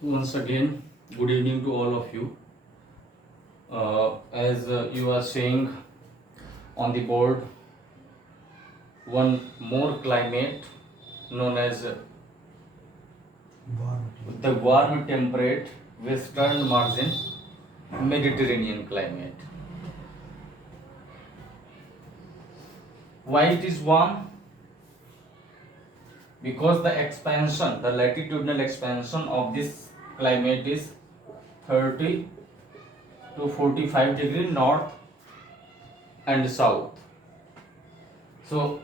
Once again, good evening to all of you. As you are saying on the board, one more climate known as the warm temperate western margin Mediterranean climate. Why it is warm? Because the latitudinal expansion of this climate is 30 to 45 degree north and south. So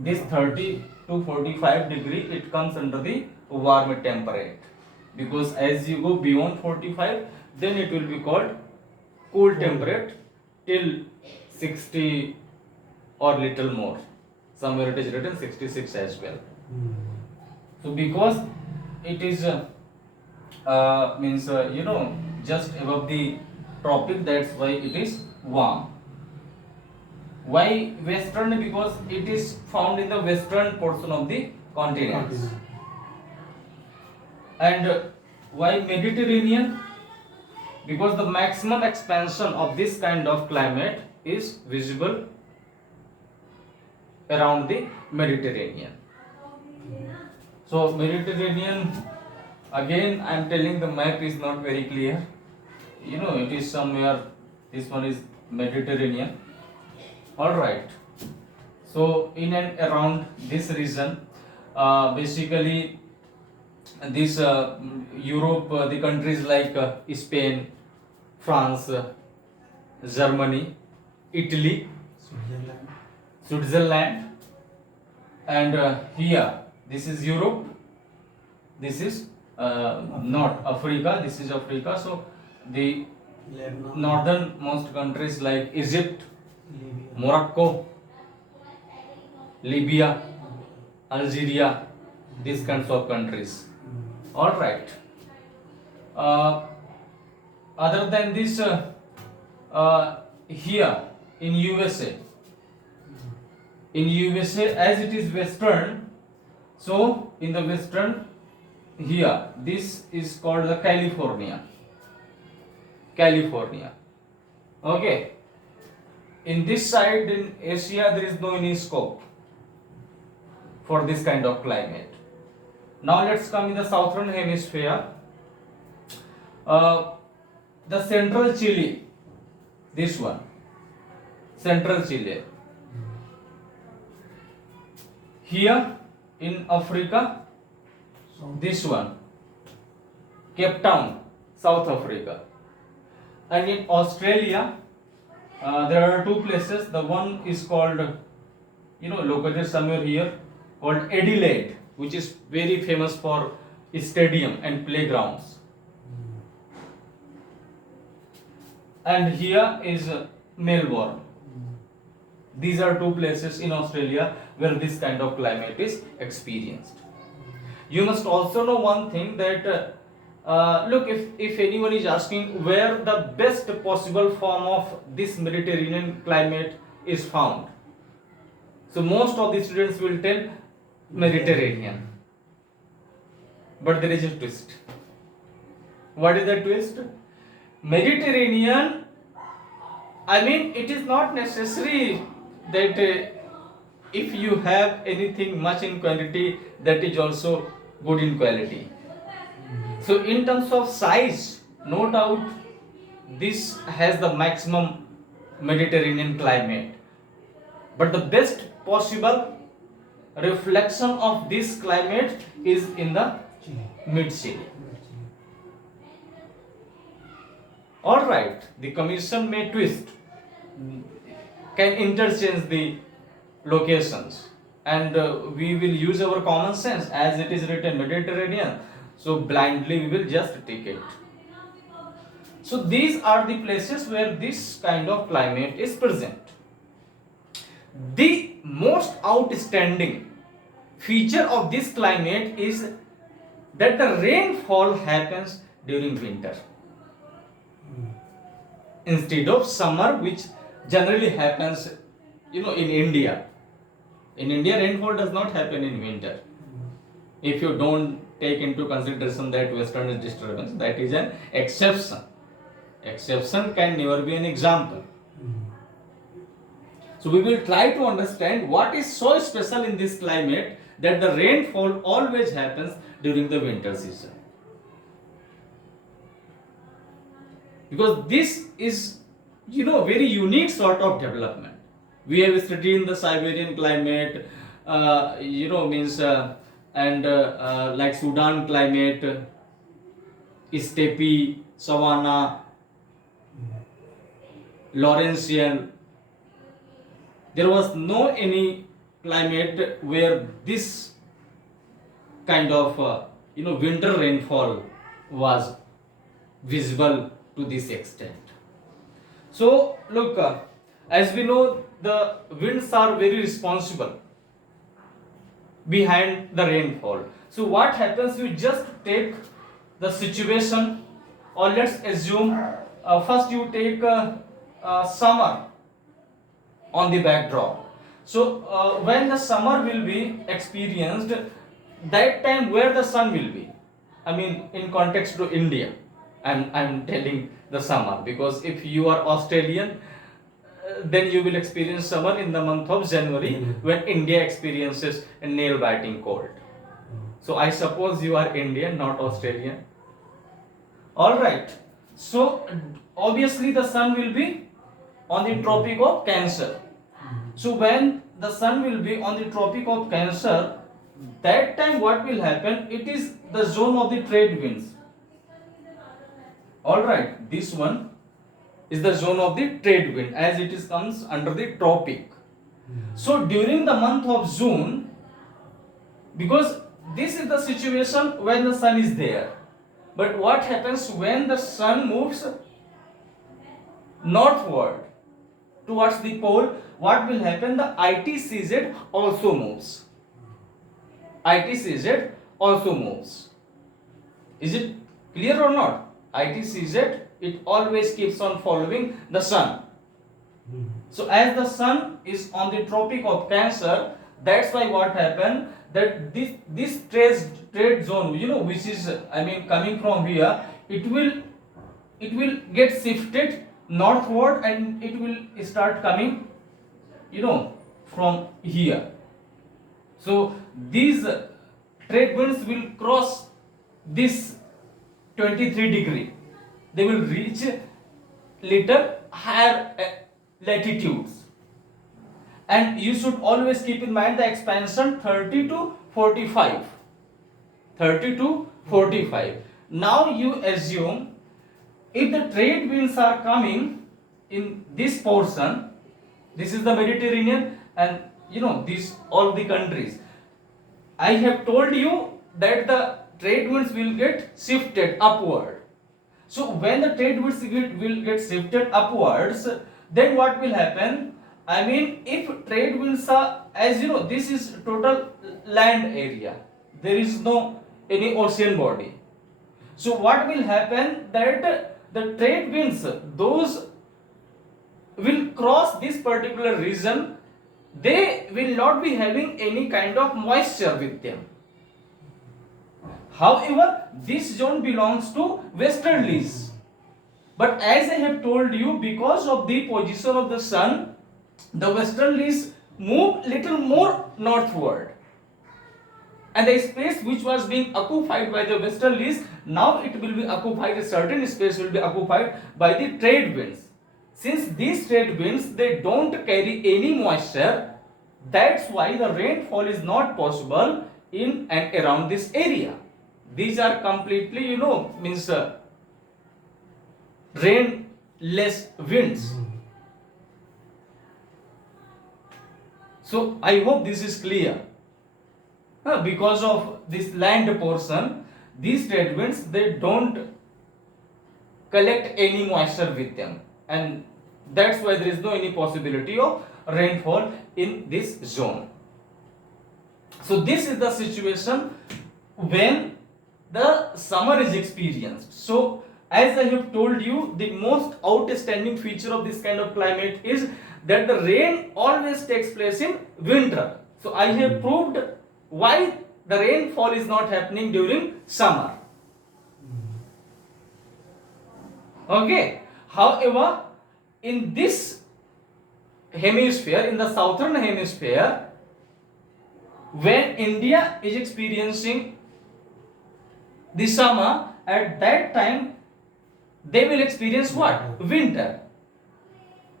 this 30 to 45 degree, it comes under the warm temperate, because as you go beyond 45, then it will be called cool temperate till 60 or little more. Somewhere it is written 66 as well. So because it is just above the tropic, that's why it is warm. Why western? Because it is found in the western portion of the continent. And why Mediterranean? Because the maximum expansion of this kind of climate is visible around the Mediterranean. So Mediterranean, again I am telling, the map is not very clear. It is somewhere, this one is Mediterranean. Alright. So in and around this region, basically this Europe, the countries like Spain, France, Germany, Italy, Switzerland, and here this is Europe, this is not Africa, this is Africa. So the northernmost countries like Egypt, Morocco, Libya, Algeria, these kinds of countries. All right. Other than this, here in USA, as it is western, so in the western, here this is called the California. Okay. In this side in Asia, there is no any scope for this kind of climate. Now let's come in the southern hemisphere. The central Chile, this one, central Chile. Here in Africa, this one, Cape Town, South Africa. And in Australia, there are two places. The one is called, located somewhere here, called Adelaide, which is very famous for stadium and playgrounds. And here is Melbourne. These are two places in Australia where this kind of climate is experienced. You must also know one thing, that look, if anyone is asking where the best possible form of this Mediterranean climate is found, so most of the students will tell Mediterranean. But there is a twist. What is the twist? Mediterranean, it is not necessary that if you have anything much in quantity, that is also good in quality. So in terms of size, no doubt this has the maximum Mediterranean climate. But the best possible reflection of this climate is in the mid-Chile. Alright, the commission may twist, can interchange the locations, and we will use our common sense, as it is written Mediterranean, so blindly we will just take it. So these are the places where this kind of climate is present. The most outstanding feature of this climate is that the rainfall happens during winter instead of summer, which generally happens in India. In India, rainfall does not happen in winter. If you don't take into consideration that western disturbance. That is an exception. Exception can never be an example. So we will try to understand what is so special in this climate that the rainfall always happens during the winter season. Because this is, very unique sort of development. We have studied in the Siberian climate, like Sudan climate, steppe, savanna, Laurentian. There was no any climate where this kind of winter rainfall was visible to this extent. So look, as we know, the winds are very responsible behind the rainfall. So what happens, you just take the situation, or let's assume first you take summer on the backdrop. So when the summer will be experienced, that time where the sun will be, I mean in context to India, I'm telling the summer, because if you are Australian, then you will experience summer in the month of January when India experiences a nail biting cold. So I suppose you are Indian, not Australian. Alright, so obviously the sun will be on the Tropic of Cancer. So when the sun will be on the Tropic of Cancer, that time what will happen, it is the zone of the trade winds. Alright, this one is the zone of the trade wind, as it is comes under the tropic. So during the month of June, because this is the situation when the sun is there, but what happens when the sun moves northward towards the pole, what will happen, the ITCZ also moves. ITCZ also moves. Is it clear or not? ITCZ, it always keeps on following the sun. So as the sun is on the Tropic of Cancer, that's why what happened, that this trade zone, which is, coming from here, it will get shifted northward and it will start coming, from here. So these trade winds will cross this 23 degree. They will reach little higher latitudes. And you should always keep in mind the expansion 30 to 45. 30 to 45. Now you assume if the trade winds are coming in this portion, this is the Mediterranean, and these all the countries. I have told you that the trade winds will get shifted upward. So when the trade winds will get shifted upwards, then what will happen? If trade winds are, as this is total land area, there is no any ocean body. So what will happen, that the trade winds, those will cross this particular region, they will not be having any kind of moisture with them. However, this zone belongs to westerlies. But as I have told you, because of the position of the sun, the westerlies move little more northward. And the space which was being occupied by the westerlies, now it will be occupied, a certain space will be occupied by the trade winds. Since these trade winds, they don't carry any moisture, that's why the rainfall is not possible in and around this area. These are completely, rainless winds. So I hope this is clear. Because of this land portion, these trade winds, they don't collect any moisture with them, and that's why there is no any possibility of rainfall in this zone. So this is the situation when the summer is experienced. So as I have told you, the most outstanding feature of this kind of climate is that the rain always takes place in winter. So I have proved why the rainfall is not happening during summer. Okay. However, in this hemisphere, in the southern hemisphere, when India is experiencing the summer, at that time they will experience what? Winter.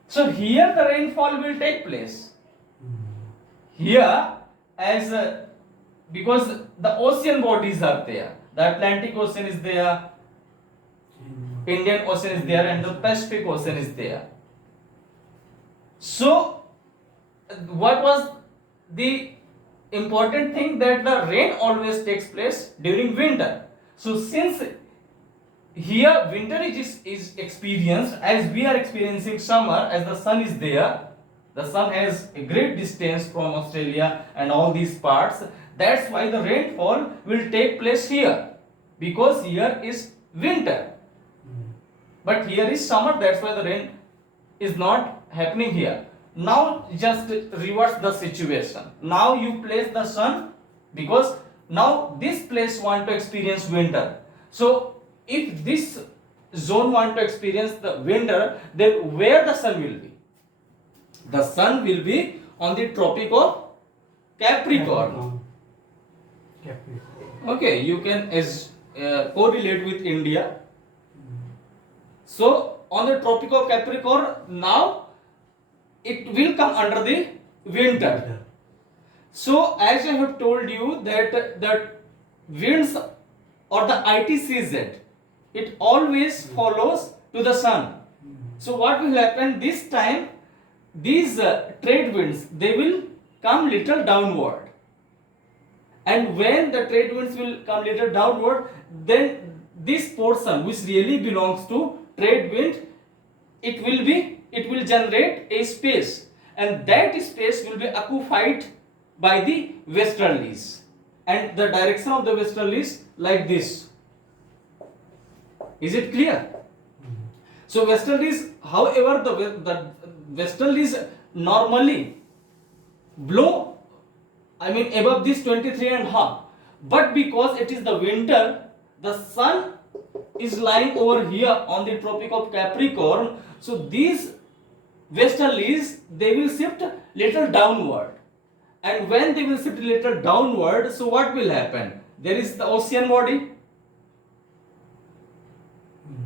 So here the rainfall will take place. Here, as because the ocean bodies are there, the Atlantic Ocean is there, Indian Ocean is there, and the Pacific Ocean is there. So, what was the important thing? That the rain always takes place during winter. So, since here winter is experienced, as we are experiencing summer, as the sun is there, the sun has a great distance from Australia and all these parts. That's why the rainfall will take place here, because here is winter. But here is summer, that's why the rain is not happening here. Now just reverse the situation. Now you place the sun, because now this place want to experience winter. So if this zone want to experience the winter, then where the sun will be? The sun will be on the Tropic of Capricorn. Okay, you can correlate with India. So on the Tropic of Capricorn, now it will come under the winter. So as I have told you that the winds or the ITCZ, it always follows to the sun. So what will happen this time? These trade winds, they will come little downward. And when the trade winds will come little downward, then this portion which really belongs to trade wind, it will generate a space, and that space will be occupied by the westerlies, and the direction of the westerlies like this. Is it clear? So westerlies, however, the westerlies normally blow, above this 23.5, but because it is the winter, the sun is lying over here on the Tropic of Capricorn, so these westerlies, they will shift little downward, and when they will shift little downward, so what will happen? There is the ocean body,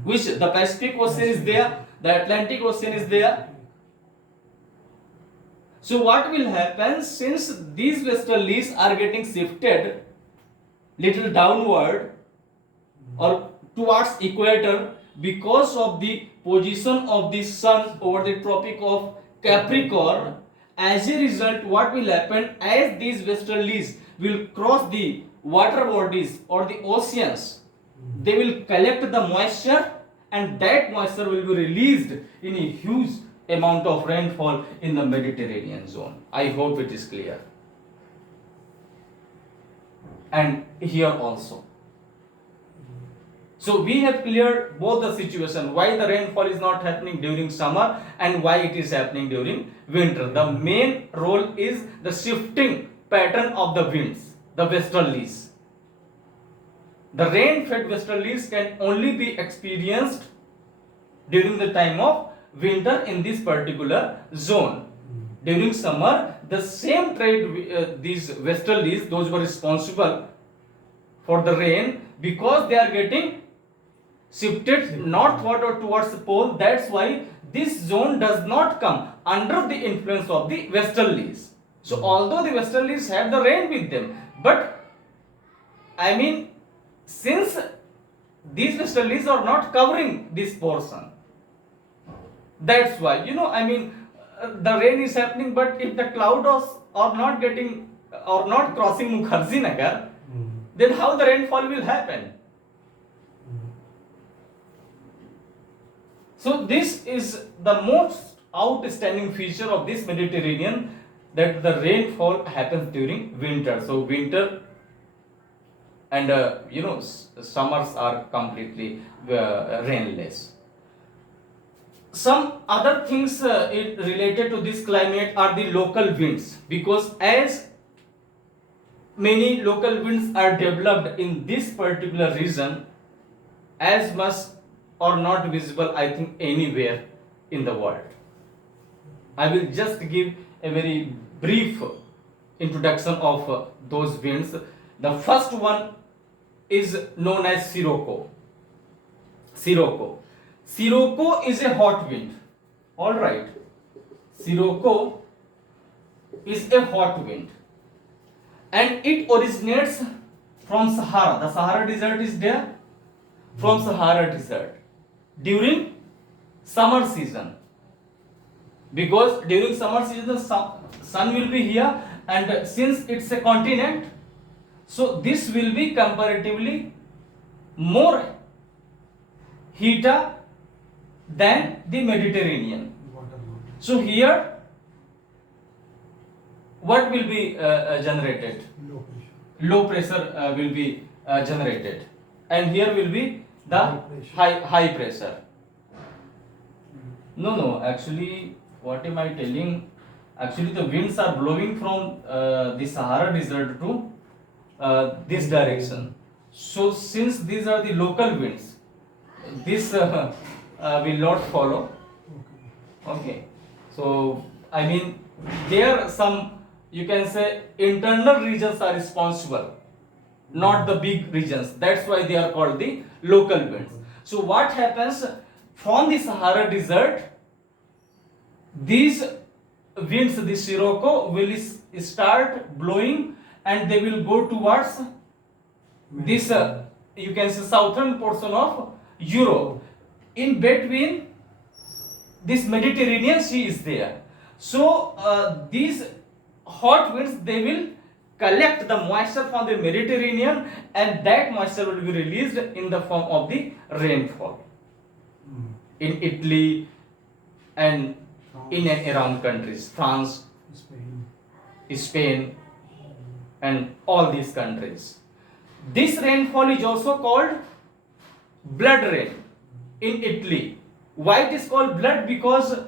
which the Pacific Ocean is there, the Atlantic Ocean is there. So what will happen, since these westerlies are getting shifted little downward or towards equator, because of the position of the sun over the Tropic of Capricorn, as a result, what will happen, as these westerlies will cross the water bodies or the oceans, they will collect the moisture, and that moisture will be released in a huge amount of rainfall in the Mediterranean zone. I hope it is clear. And here also. So we have cleared both the situation, why the rainfall is not happening during summer and why it is happening during winter. The main role is the shifting pattern of the winds, the westerlies. The rain-fed westerlies can only be experienced during the time of winter in this particular zone. During summer, the same trade, these westerlies, those were responsible for the rain, because they are getting shifted northward or towards the pole. That's why this zone does not come under the influence of the westerlies. So although the westerlies have the rain with them, but since these westerlies are not covering this portion, that's why the rain is happening. But if the clouds are not getting or not crossing Mukherjee Nagar, then how the rainfall will happen? So this is the most outstanding feature of this Mediterranean, that the rainfall happens during winter. So winter and summers are completely rainless. Some other things related to this climate are the local winds, because as many local winds are developed in this particular region as much or not visible, I think, anywhere in the world. I will just give a very brief introduction of those winds. The first one is known as Sirocco. Sirocco. Sirocco is a hot wind. All right. Sirocco is a hot wind, and it originates from Sahara. The Sahara desert is there. From Sahara desert during summer season, because during summer season the sun will be here, and since it's a continent, so this will be comparatively more heater than the Mediterranean. So here what will be generated? Low pressure will be generated, and here will be the high pressure. No, actually what am I telling? Actually the winds are blowing from the Sahara desert to this direction. So since these are the local winds, this will not follow. Okay. So I mean there some, you can say, internal regions are responsible, not the big regions. That's why they are called the local winds. So what happens from the Sahara desert? These winds, the Sirocco, will start blowing, and they will go towards this you can say southern portion of Europe. In between, this Mediterranean Sea is there. So these hot winds, they will collect the moisture from the Mediterranean, and that moisture will be released in the form of the rainfall in Italy and in and around countries, France, Spain, and all these countries. This rainfall is also called blood rain in Italy. Why it is called blood? Because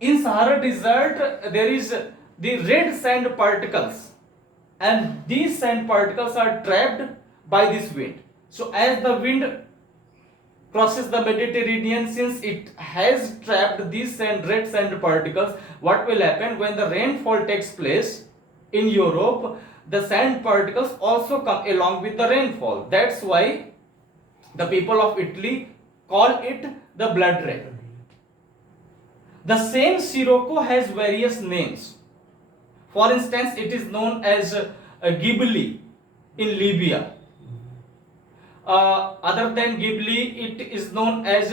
in Sahara desert there is the red sand particles, and these sand particles are trapped by this wind. So as the wind crosses the Mediterranean, since it has trapped these red sand particles, what will happen when the rainfall takes place in Europe? The sand particles also come along with the rainfall. That's why the people of Italy call it the blood rain. The same Sirocco has various names. For instance, it is known as Gibli in Libya. Other than Gibli, it is known as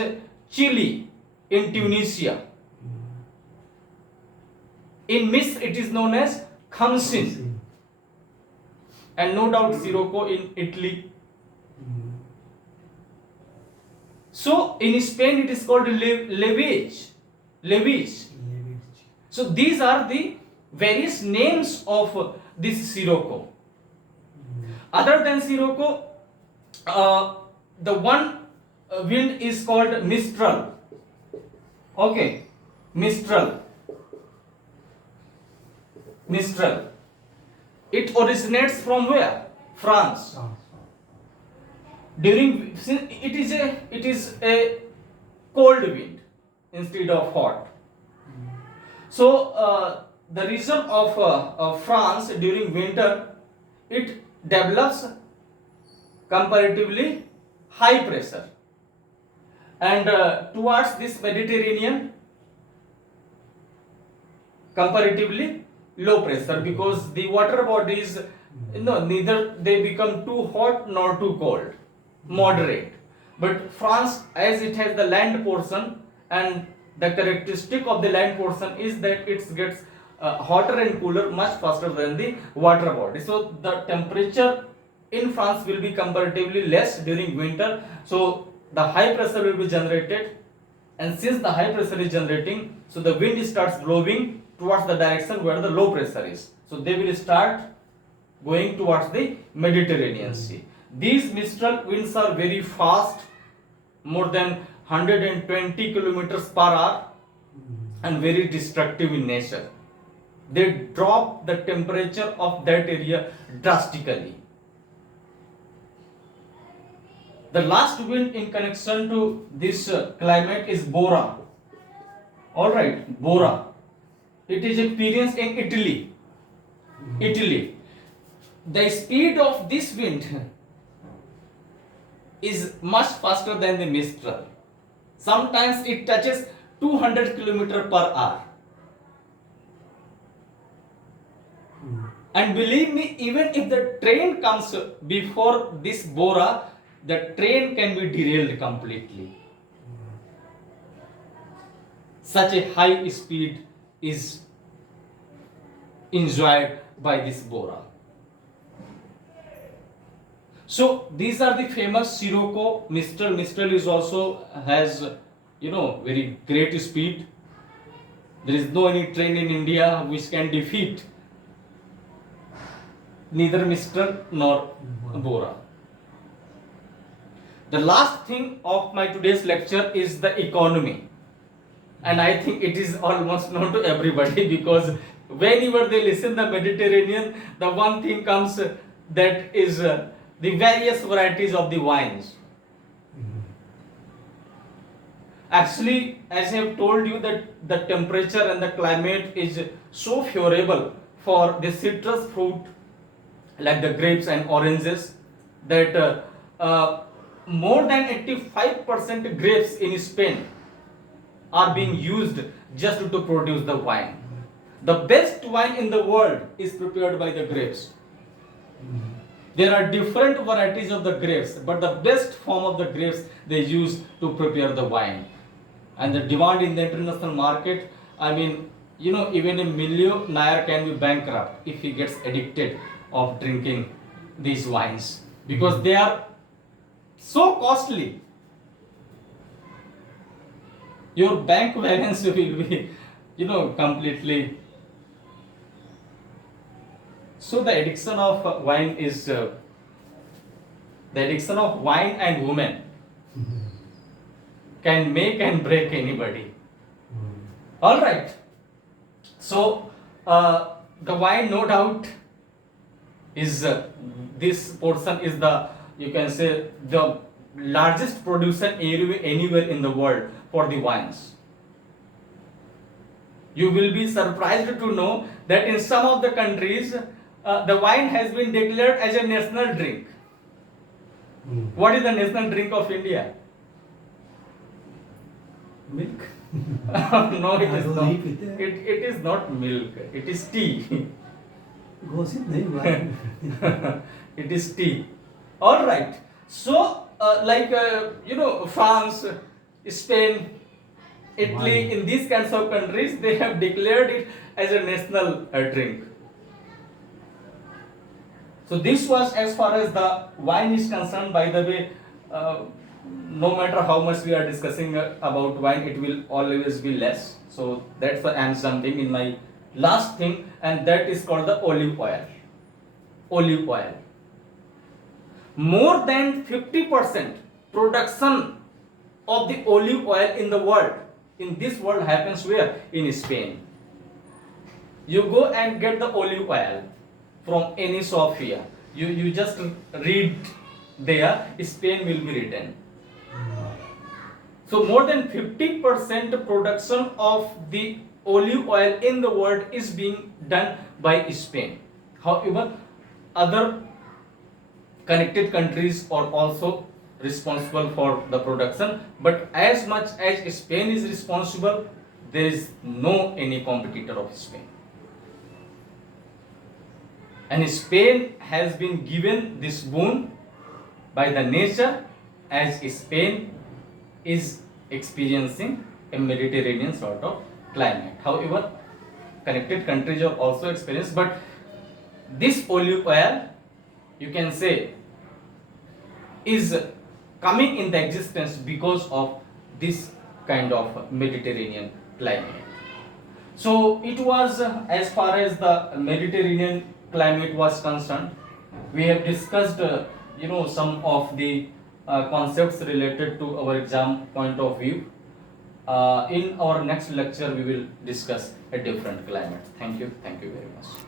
Chili in Tunisia. In Misr, it is known as Khamsin. And no doubt Sirocco in Italy. So in Spain, it is called Levage. So these are the various names of this Sirocco. Other than Sirocco, the one wind is called Mistral. Okay, Mistral. It originates from where? France. It is a cold wind instead of hot. So the region of France during winter, it develops comparatively high pressure, and towards this Mediterranean, comparatively low pressure, because the water bodies, neither they become too hot nor too cold, moderate. But France, as it has the land portion, and the characteristic of the land portion is that it gets hotter and cooler much faster than the water body. So the temperature in France will be comparatively less during winter. So the high pressure will be generated, and since the high pressure is generating, so the wind starts blowing towards the direction where the low pressure is. So they will start going towards the Mediterranean Sea. These Mistral winds are very fast, more than 120 kilometers per hour, and very destructive in nature. they drop the temperature of that area drastically. The last wind in connection to this climate is Bora. Alright, Bora. It is experienced in Italy. Italy. The speed of this wind is much faster than the Mistral. Sometimes it touches 200 km per hour. And believe me, even if the train comes before this Bora, the train can be derailed completely. Such a high speed is enjoyed by this Bora. So these are the famous Sirocco, Mistral. Mistral is also has very great speed. There is no any train in India which can defeat neither Mistral nor Bora. The last thing of my today's lecture is the economy, and I think it is almost known to everybody, because whenever they listen the Mediterranean, the one thing comes that is the various varieties of the wines. Actually, as I have told you, that the temperature and the climate is so favorable for the citrus fruit like the grapes and oranges, that more than 85% grapes in Spain are being used just to produce the wine. The best wine in the world is prepared by the grapes. There are different varieties of the grapes, but the best form of the grapes they use to prepare the wine. And the demand in the international market, I mean, even a millionaire can be bankrupt if he gets addicted of drinking these wines, because they are so costly. Your bank balance will be, completely. So the addiction of wine is the addiction of wine and women can make and break anybody. All right. So the wine, no doubt, is this portion is the, you can say, the largest producer anywhere in the world for the wines. You will be surprised to know that in some of the countries, the wine has been declared as a national drink. What is the national drink of India? Milk. No, it is not. It is not milk. It is tea. Gossip nahi wine. It is tea. All right. So, France, Spain, Italy, in these kinds of countries, they have declared it as a national drink. So this was as far as the wine is concerned. By the way, no matter how much we are discussing about wine, it will always be less. So that's why I am jumping in my last thing, and that is called the olive oil. Olive oil. More than 50% production of the olive oil in the world, in this world, happens where? In Spain. You go and get the olive oil from any shop here. You just read there, Spain will be written. So more than 50% production of the olive oil in the world is being done by Spain. However, other connected countries are also responsible for the production, but as much as Spain is responsible, there is no any competitor of Spain. And Spain has been given this boon by the nature, as Spain is experiencing a Mediterranean sort of climate. However, connected countries are also experienced, but this olive oil, you can say, is coming in the existence because of this kind of Mediterranean climate. So it was as far as the Mediterranean climate was concerned. We have discussed some of the concepts related to our exam point of view. In our next lecture we will discuss a different climate. Thank you very much.